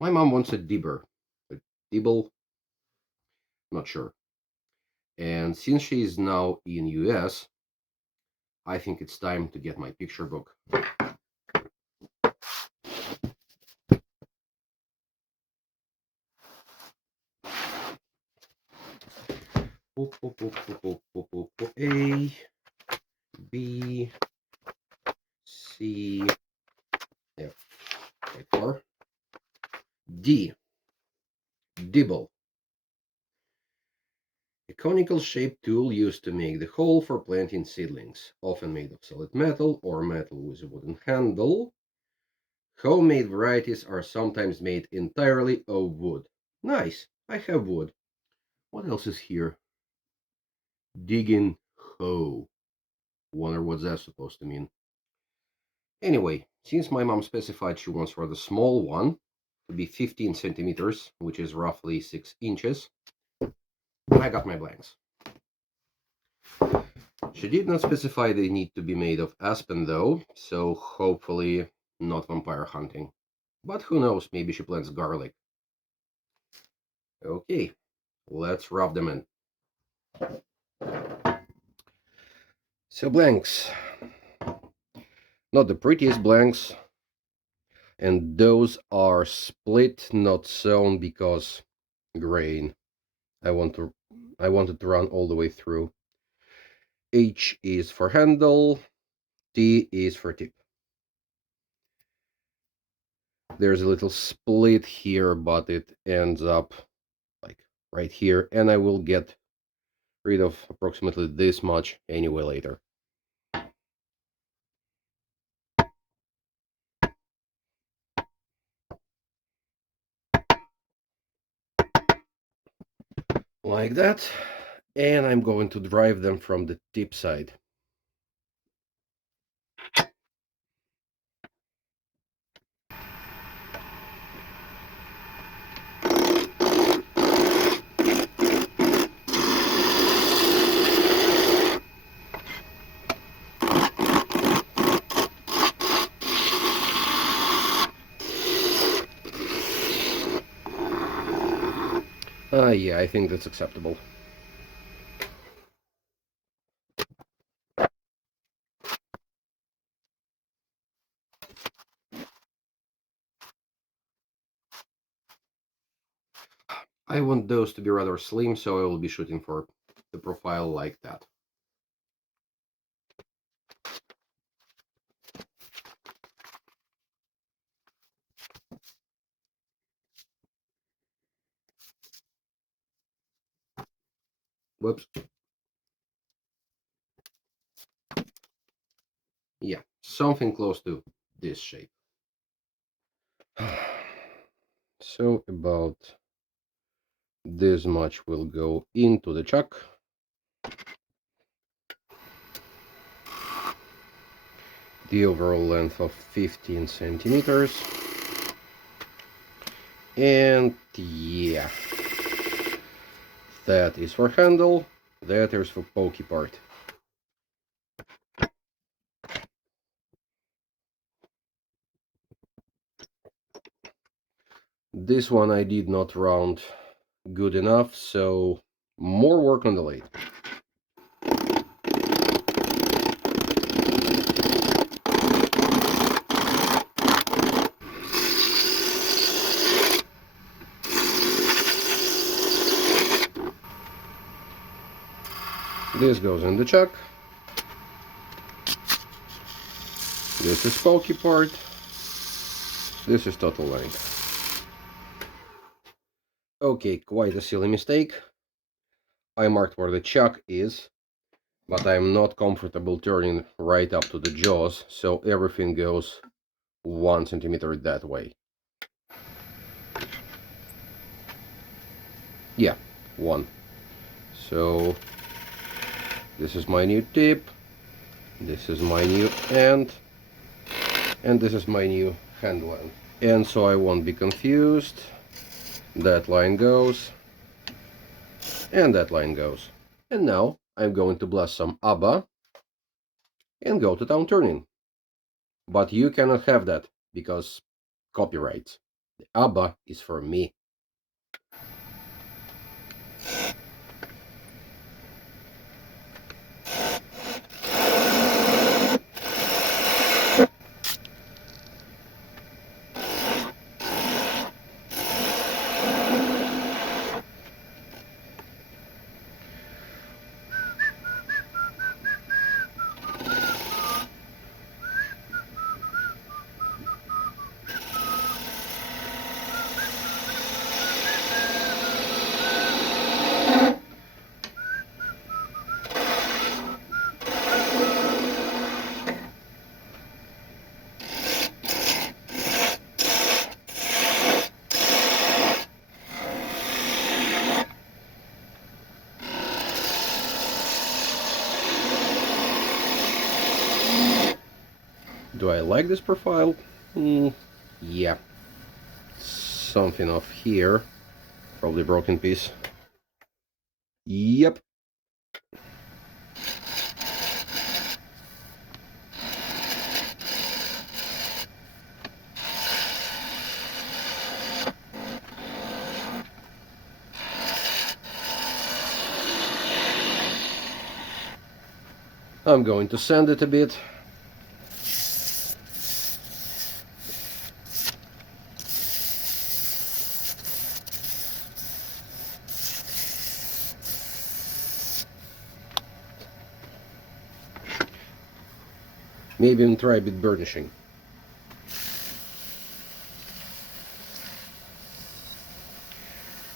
My mom wants a Dibber. A Dibble, not sure. And since she is now in US, I think it's time to get my picture book. A, B, C, F, wait for D, Dibble. A conical shaped tool used to make the hole for planting seedlings, often made of solid metal or metal with a wooden handle. Homemade varieties are sometimes made entirely of wood. Nice, I have wood. What else is here? Digging hoe. Wonder what that's supposed to mean. Anyway, since my mom specified she wants for the small one to be 15 centimeters, which is roughly 6 inches, I got my blanks. She did not specify they need to be made of aspen though, so hopefully not vampire hunting. But who knows, maybe she plants garlic. Okay, let's rub them in. So blanks. Not the prettiest blanks. And those are split, not sewn, because grain. I wanted to run all the way through. H is for handle, T is for tip. There's a little split here, but it ends up like right here, and I will get rid of approximately this much anyway later. Like that, and I'm going to drive them from the tip side. Yeah, I think that's acceptable. I want those to be rather slim, so I will be shooting for the profile like that. Whoops. Yeah, something close to this shape. So about this much will go into the chuck. The overall length of 15 centimeters. And yeah, that is for handle, that is for pokey part. This one I did not round good enough, so more work on the lathe. This goes in the chuck. This is pokey part. This is total length. Okay, quite a silly mistake. I marked where the chuck is, but I'm not comfortable turning right up to the jaws, so everything goes 1 centimeter that way. Yeah, 1. So this is my new tip, this is my new end, and this is my new handle end. And so I won't be confused, that line goes, and that line goes. And now I'm going to blast some ABBA and go to town turning. But you cannot have that, because copyright. The Abba is for me. Do I like this profile? Yeah. Something off here. Probably broken piece. Yep. I'm going to sand it a bit. Maybe even try a bit burnishing.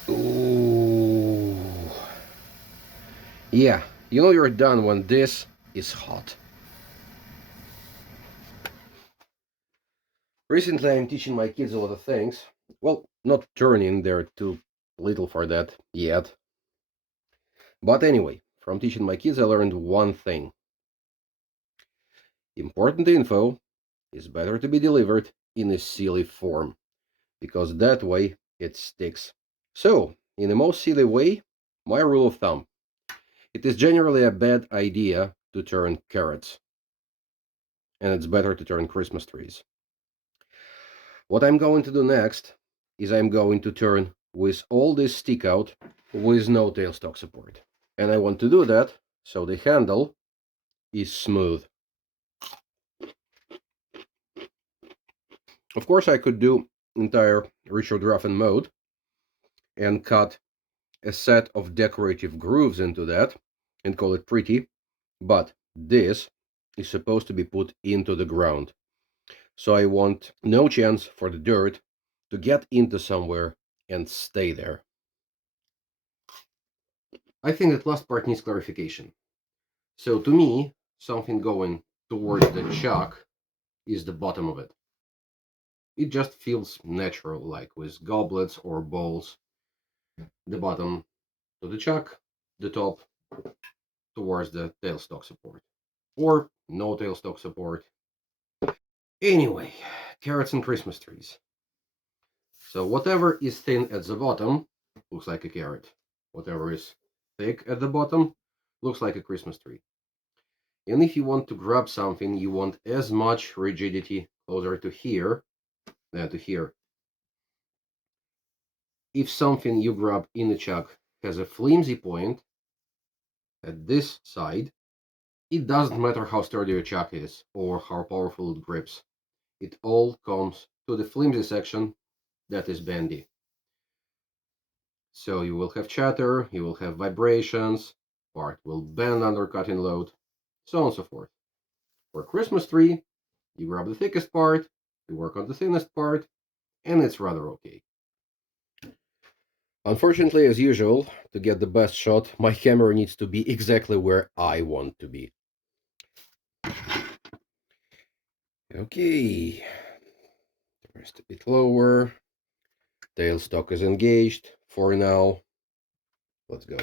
Ooh. Yeah, you know you're done when this is hot. Recently I'm teaching my kids a lot of things. Well, not turning, they're too little for that yet. But anyway, from teaching my kids I learned one thing. Important info is better to be delivered in a silly form, because that way it sticks. So, in the most silly way, my rule of thumb. It is generally a bad idea to turn carrots. And it's better to turn Christmas trees. What I'm going to do next is I'm going to turn with all this stick out with no tailstock support. And I want to do that so the handle is smooth. Of course I could do entire Richard Ruffin mode and cut a set of decorative grooves into that and call it pretty, but this is supposed to be put into the ground. So I want no chance for the dirt to get into somewhere and stay there. I think that last part needs clarification. So to me, something going towards the chuck is the bottom of it. It just feels natural, like with goblets or bowls. The bottom to the chuck, the top towards the tailstock support. Or no tailstock support. Anyway, carrots and Christmas trees. So whatever is thin at the bottom looks like a carrot. Whatever is thick at the bottom looks like a Christmas tree. And if you want to grab something, you want as much rigidity closer to here than to here. If something you grab in the chuck has a flimsy point at this side, it doesn't matter how sturdy your chuck is or how powerful it grips. It all comes to the flimsy section that is bendy. So you will have chatter, you will have vibrations, part will bend under cutting load, so on and so forth. For a Christmas tree, you grab the thickest part, you work on the thinnest part, and it's rather okay. Unfortunately, as usual, to get the best shot, my camera needs to be exactly where I want to be. Okay, rest a bit lower. Tailstock is engaged for now. Let's go.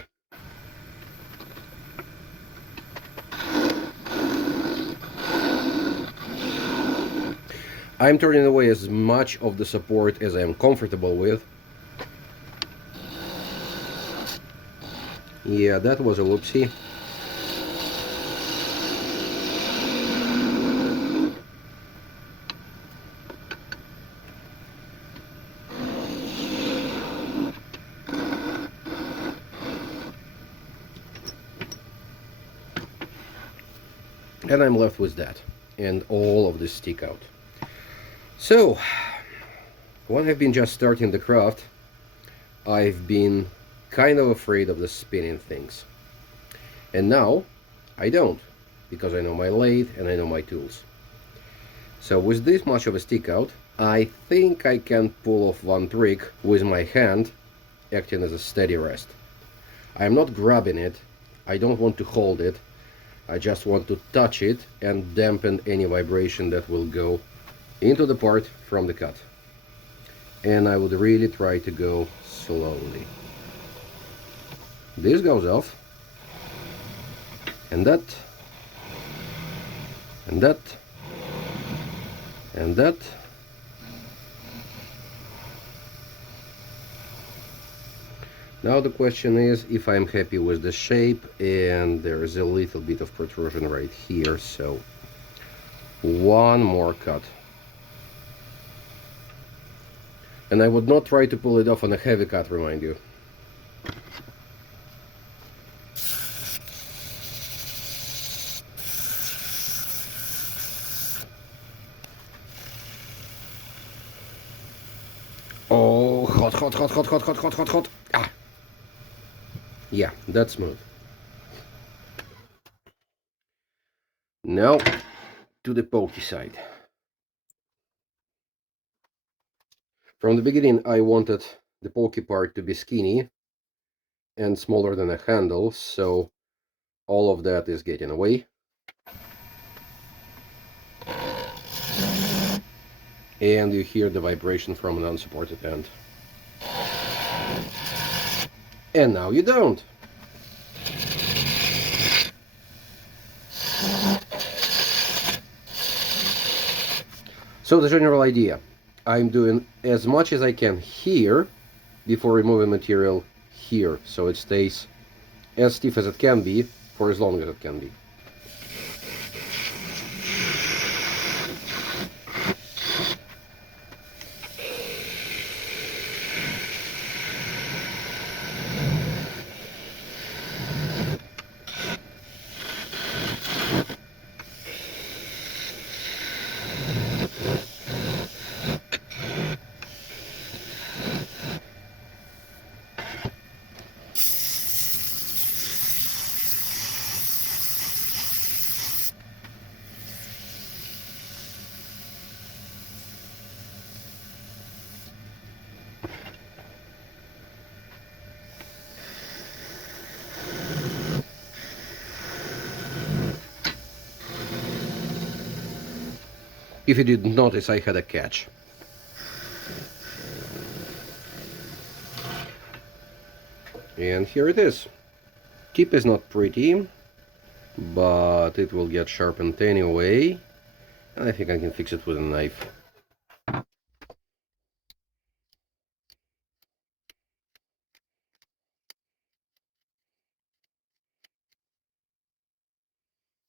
I'm turning away as much of the support as I am comfortable with. Yeah, that was a whoopsie. And I'm left with that and all of this stick out. So when I've been just starting the craft, I've been kind of afraid of the spinning things. And now I don't, because I know my lathe and I know my tools. So with this much of a stick out, I think I can pull off one trick with my hand acting as a steady rest. I'm not grabbing it, I don't want to hold it, I just want to touch it and dampen any vibration that will go into the part from the cut. And I would really try to go slowly. This goes off, and that, and that, and that. Now the question is if I'm happy with the shape, and there is a little bit of protrusion right here, so one more cut. And I would not try to pull it off on a heavy cut, remind you. Oh, hot, hot, hot, hot, hot, hot, hot, hot, hot. Ah. Yeah, that's smooth. Now to the pokey side. From the beginning I wanted the pokey part to be skinny and smaller than a handle, so all of that is getting away. And you hear the vibration from an unsupported end. And now you don't. So the general idea, I'm doing as much as I can here before removing material here, so it stays as stiff as it can be for as long as it can be. If you didn't notice, I had a catch. And here it is. Tip is not pretty, but it will get sharpened anyway. And I think I can fix it with a knife.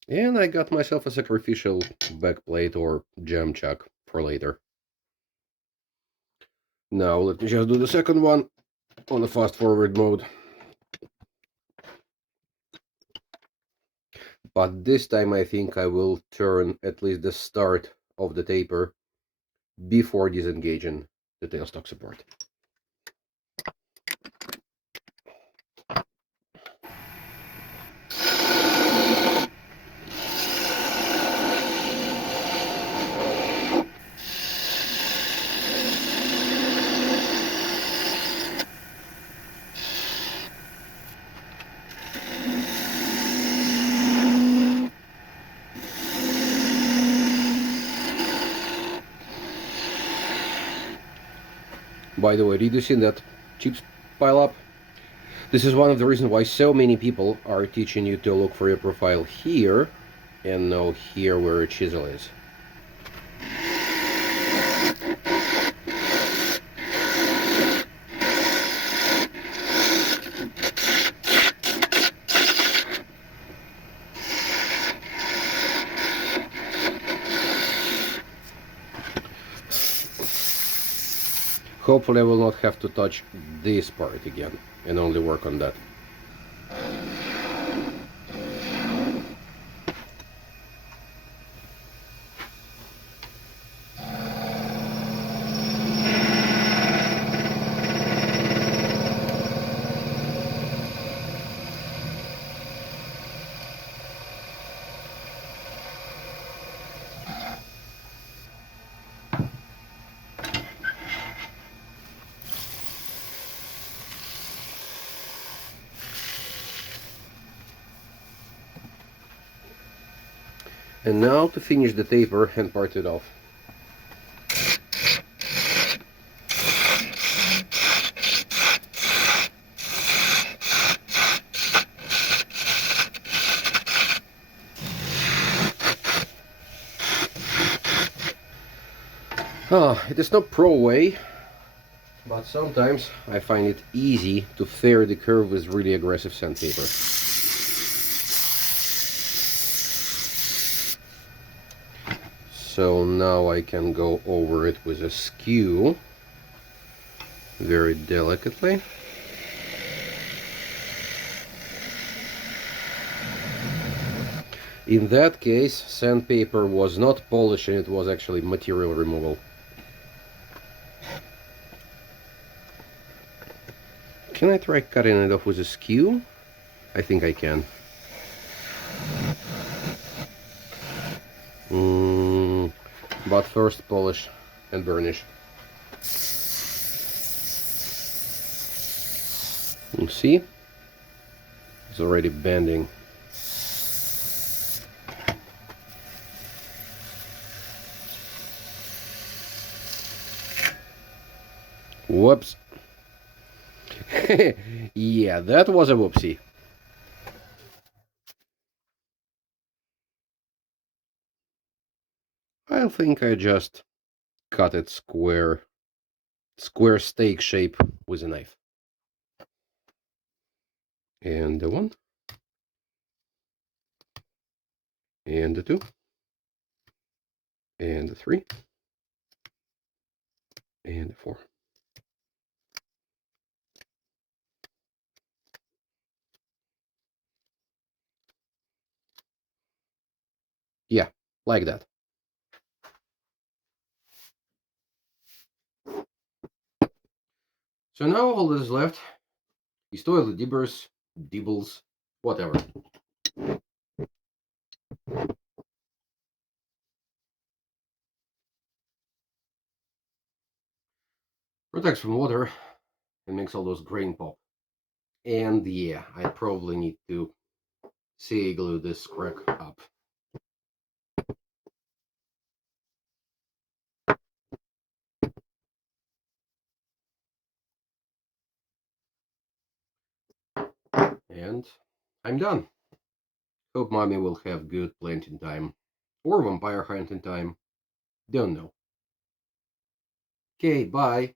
And I got myself a sacrificial backplate or jam chuck for later. Now let me just do the second one on the fast forward mode. But this time I think I will turn at least the start of the taper before disengaging the tailstock support. By the way, did you see that chips pile up? This is one of the reasons why so many people are teaching you to look for your profile here and no here where a chisel is. Hopefully I will not have to touch this part again and only work on that. And now to finish the taper and part it off. It is not pro way, but sometimes I find it easy to fare the curve with really aggressive sandpaper. So now I can go over it with a skew very delicately. In that case, sandpaper was not polishing, it was actually material removal. Can I try cutting it off with a skew? I think I can. But first polish and burnish. You see? It's already bending. Whoops. Yeah, that was a whoopsie. I think I just cut it square steak shape with a knife. And the one. And the two. And the three. And the four. Yeah, like that. So now all that is left is to oil the dibbers, dibbles, whatever. Protects from water and makes all those grain pop. And yeah, I probably need to CA glue this crack up. And I'm done. Hope mommy will have good planting time. Or vampire hunting time. Don't know. Okay, bye.